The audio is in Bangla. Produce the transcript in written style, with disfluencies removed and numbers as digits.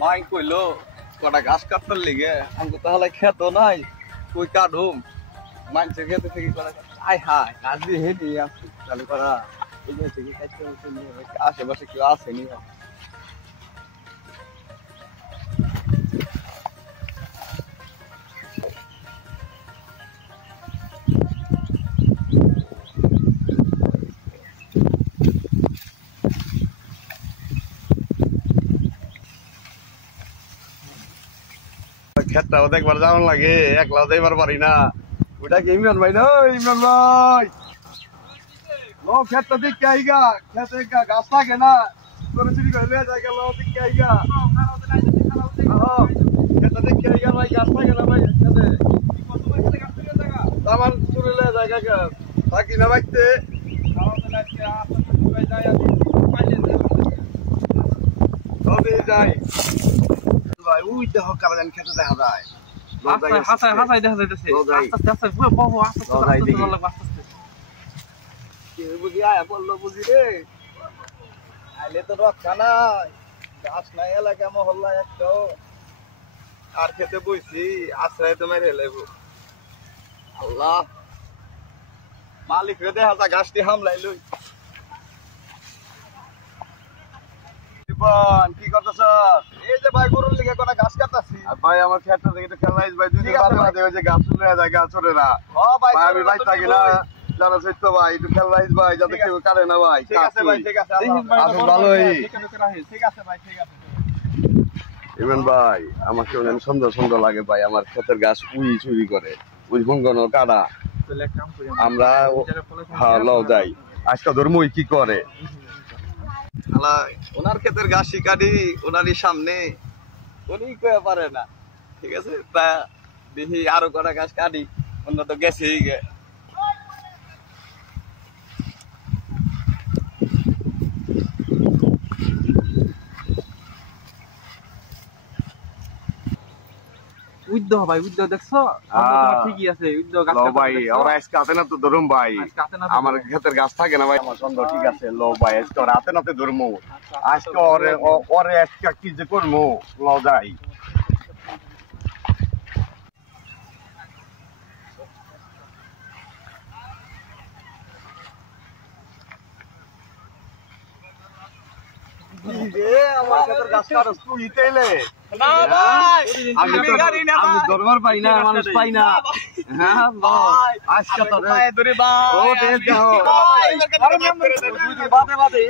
মাই কইলো কটা ঘাস কাটতার লিগে আমি তাহলে খেত নাই কই কাটুম মানুষের খেতে থেকে আয় হায় কাজ দিয়ে হেঁটে আসছি তাহলে করা আশেপাশে কেউ আসেনি খেতটাও দেখবার যেমন লাগে একলাও যাইবার পারি না ওইটা কি ইমরান ভাই না ইমরান ভাই লো খেতটা দিকে আইগা খেতে গাছ থাকে না করে চুরি করে লিয়ে যায় গেল দিকে আইগা খেতটা দিকে আইগা ভাই গাছ থাকে না ভাই খেতে আমার চুরি লিয়ে যায় গা থাকি না বাইতে যাই ভাই ওই দেহ কারণ খেতে দেখা যায় হাসাই হাসাই দেখা যাইতেছে আস্তে আস্তে পুরো বহু আস্তে আস্তে কি বুঝি আয়া বললো বুঝি রে আইলে তো রক্ষা নাই গাছ নাই এলাকা মহল্লা একটাও আর খেতে বইছি আশ্রয় তো মেরে লেবো আল্লাহ মালিক রে দেখা যা গাছটি হামলাই লই কি করতেছ এই যে ভাই গরুর লিগে কোনা ঘাস কাটতাছি ভাই আমার খেতটা থেকে তো খেলাইছ ভাই দুই দিন বাদে বাদে ওই যে ঘাস চলে যায় গাছ চলে না ও ভাই আমি ভাই থাকি না জানো সত্য ভাই একটু খেলাইছ ভাই যাতে কেউ কাটে না ভাই ঠিক আছে ভাই ঠিক আছে আল্লাহ ভালোই ঠিক আছে ভাই ঠিক আছে ইমরান ভাই আমাকে অনেক সুন্দর সুন্দর লাগে ভাই আমার ক্ষেতের গাছ উই চুরি করে উই হুঙ্গনো কাটা তাহলে এক কাম করি আমরা হ্যাঁ লও যাই আজকে ধর্মই কি করে ওনার ক্ষেতের ঘাস কাটি ওনারই সামনে উনি কয়ে পারে না ঠিক আছে তা দেখি আরো কটা ঘাস কাটি অন্য তো গেছেই গে উদ্যোগ ভাই উদ্যোগ দেখছো ঠিকই আছে উদ্যোগ ভাই ওরা আজকে হাতে না তো ধরুম ভাই আমার ক্ষেতের গাছ থাকে না ভাই আমার সন্দেহ ঠিক আছে লো ভাই আজকে ওরা হাতে নাতে ধরমু আজকে ওরে আজকে কি যে করবো লো যাই আমি দরবার পাই না মানুষ পাই না আজকে তো বাদে বাদে